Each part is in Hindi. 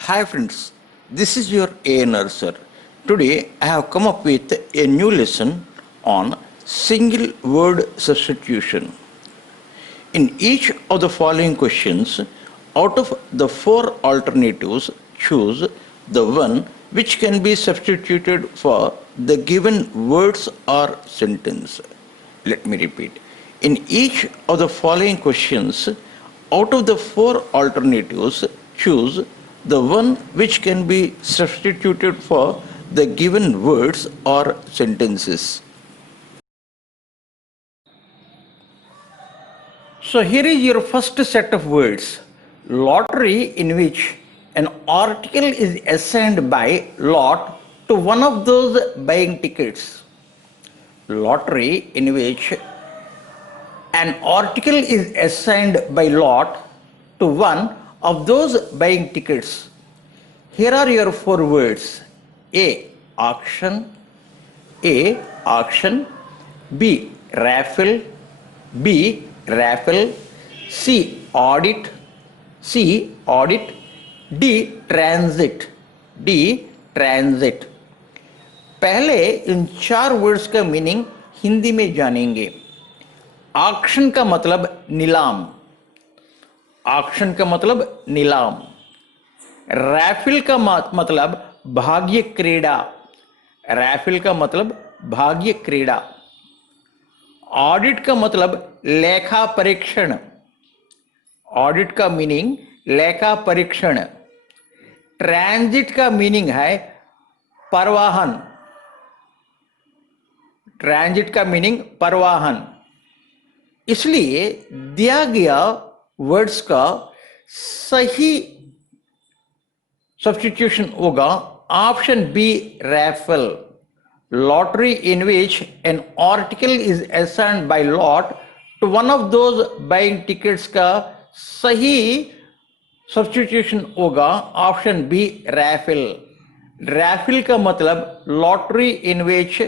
Hi friends, this is your A Nurser. Today I have come up with a new lesson on single word substitution. In each of the following questions, out of the four alternatives, choose the one which can be substituted for the given words or sentence. Let me repeat. In each of the following questions, out of the four alternatives, choose the one which can be substituted for the given words or sentences. So here is your first set of words. Lottery, in which an article is assigned by lot to one of those buying tickets. Lottery, in which an article is assigned by lot to one of those buying tickets. Here are your four words. A. Auction. A. Auction. B. Raffle. B. Raffle. C. Audit. C. Audit. D. Transit. D. Transit. पहले इन चार वर्ड्स का मीनिंग हिंदी में जानेंगे. ऑक्शन का मतलब नीलाम. ऑक्शन का मतलब नीलाम. रैफिल का मतलब भाग्य क्रीड़ा. रैफिल का मतलब भाग्य क्रीड़ा. ऑडिट का मतलब लेखा परीक्षण. ऑडिट का मीनिंग लेखा परीक्षण. ट्रांजिट का मीनिंग है परिवहन. ट्रांजिट का मीनिंग परिवहन. इसलिए दिया गया वर्ड्स का सही सब्स्टिट्यूशन होगा option B, raffle. Lottery in which an article is assigned by lot to one of those buying tickets का सही सब्स्टिट्यूशन होगा ऑप्शन बी, रैफल. रैफल का मतलब lottery in which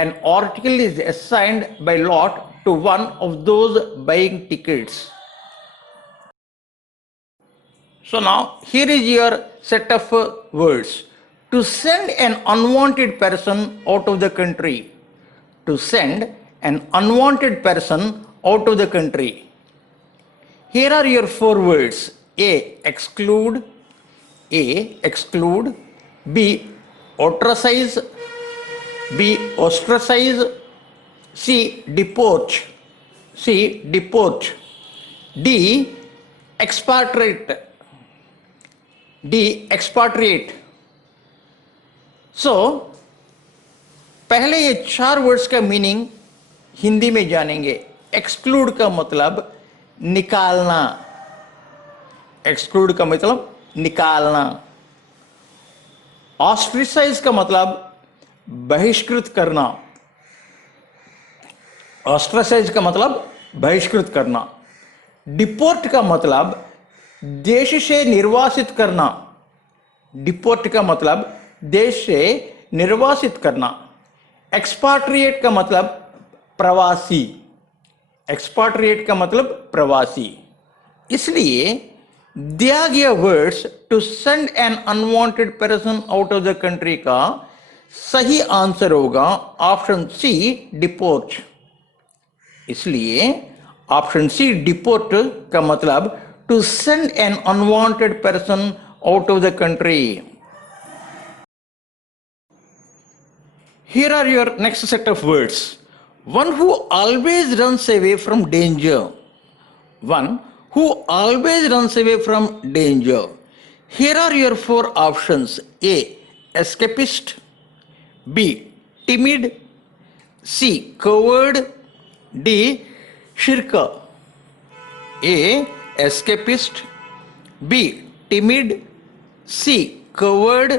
an article is assigned by lot to one of those buying tickets. So now here is your set of words. To send an unwanted person out of the country. To send an unwanted person out of the country. Here are your four words. A. Exclude. A. Exclude. B. Ostracize. B. Ostracize. C. Deport. C. Deport. D. Expatriate. D. Expatriate. So, पहले ये चार वर्ड्स का मीनिंग हिंदी में जानेंगे. एक्सक्लूड का मतलब निकालना. एक्सक्लूड का मतलब निकालना. ऑस्ट्रिसाइज का मतलब बहिष्कृत करना. ऑस्ट्रासाइज का मतलब बहिष्कृत करना. डिपोर्ट का मतलब देश से निर्वासित करना. डिपोर्ट का मतलब देश से निर्वासित करना. एक्सपाट्रिएट का मतलब प्रवासी. एक्सपाट्रिएट का मतलब प्रवासी. इसलिए दिया गया words to send an unwanted person out of the country का सही आंसर होगा ऑप्शन सी, डिपोर्ट. इसलिए ऑप्शन सी, डिपोर्ट का मतलब to send an unwanted person out of the country. Here are your next set of words. One who always runs away from danger. One who always runs away from danger. Here are your four options. A. Escapist. B. Timid. C. Coward. D. Shirka. A. Escapist. B. Timid. C. Coward.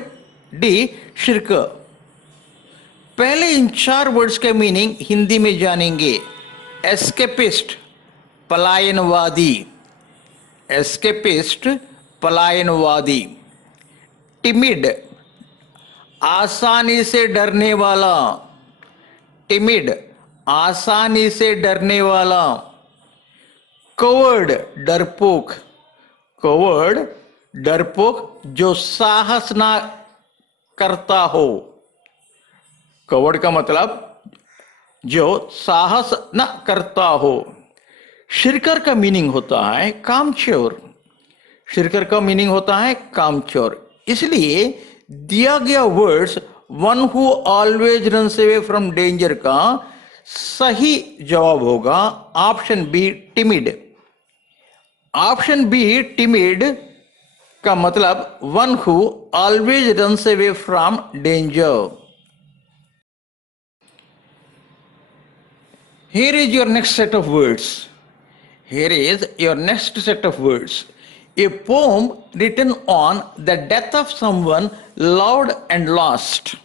D. Shirka. पहले इन चार वर्ड्स का मीनिंग हिंदी में जानेंगे. एस्केपिस्ट पलायनवादी. एस्केपिस्ट पलायनवादी. टिमिड आसानी से डरने वाला. टिमिड आसानी से डरने वाला. कवर्ड डरपोक. कवर्ड डरपोक जो साहस ना करता हो। कवर्ड का मतलब जो साहस न करता हो। शिरकर का मीनिंग होता है कामचोर। शिरकर का मीनिंग होता है कामचोर। इसलिए दिया गया words one who always runs away from danger का सही जवाब होगा option B timid. Option B timid का मतलब one who always runs away from danger. Here is your next set of words. Here is your next set of words. A poem written on the death of someone loved and lost.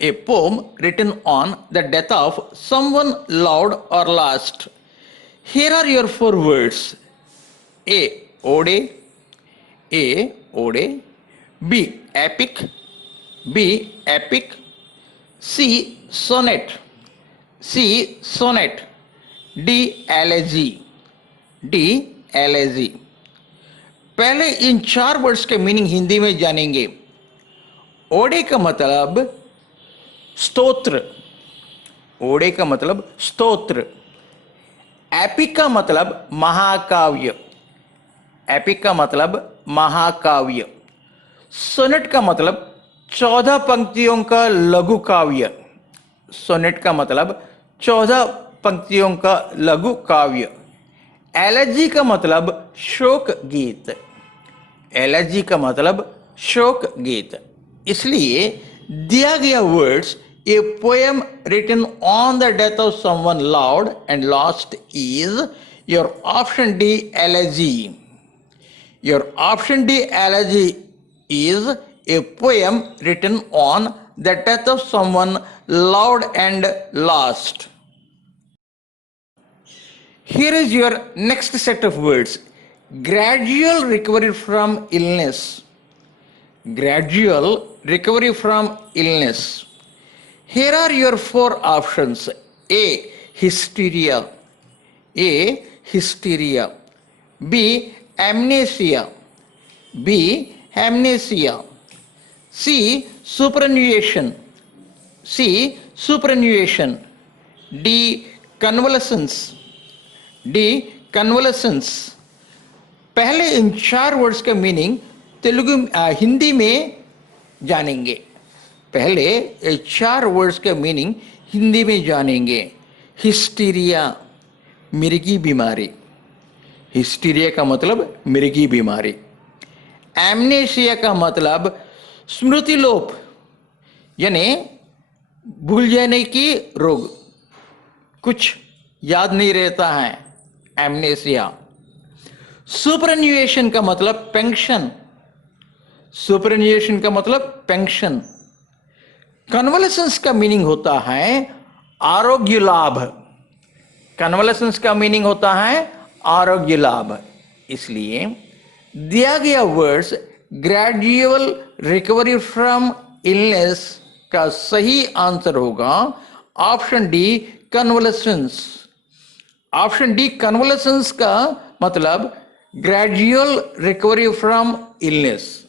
A poem written on the death of someone loved or lost. Here are your four words. A. Ode. A. Ode. B. Epic. B. Epic. C. Sonnet. C. Sonnet. D. Elegy. D. Elegy. पहले इन चार वर्ड्स के मीनिंग हिंदी में जानेंगे। ओडे का मतलब स्तोत्र। ओडे का मतलब स्तोत्र। एपिक का मतलब महाकाव्य। एपिक का मतलब महाकाव्य। सोनेट का मतलब 14 पंक्तियों का लघु काव्य। सोनेट का मतलब 14 पंक्तियों का लघु काव्य। एलेजी का मतलब शोक गीत। एलेजी का मतलब शोक गीत। इसलिए दिया गया words a poem written on the death of someone loved and lost is your option D elegy. Your option D elegy is a poem written on the death of someone loved and lost. Here is your next set of words. Gradual recovery from illness. Gradual recovery from illness. Here are your four options. A. Hysteria. A. Hysteria. B. Amnesia. B. Amnesia. C. Superannuation. C. Superannuation. D. Convalescence. D. Convalescence. पहले इन चार वर्ड्स के मीनिंग हिंदी में जानेंगे। पहले ये चार वर्ड्स के मीनिंग हिंदी में जानेंगे। हिस्टीरिया, मिर्गी बीमारी। हिस्टीरिया का मतलब मिर्गी बीमारी। एमनेशिया का मतलब स्मृति लोप, यानी भूल जाने की रोग, कुछ याद नहीं रहता है, एमनेशिया। सुपरन्यूएशन का मतलब पेंशन। सुपरन्यूएशन का मतलब पेंशन। कन्वलेसेंस का मीनिंग होता है आरोग्य लाभ। कन्वलेसेंस का मीनिंग होता है आरोग्य लाभ। इसलिए दिया गया words gradual recovery from illness का सही आंसर होगा ऑप्शन डी कन्वलेसेंस। ऑप्शन डी कन्वलेसेंस का मतलब ग्रेजुअल रिकवरी फ्रॉम इलनेस।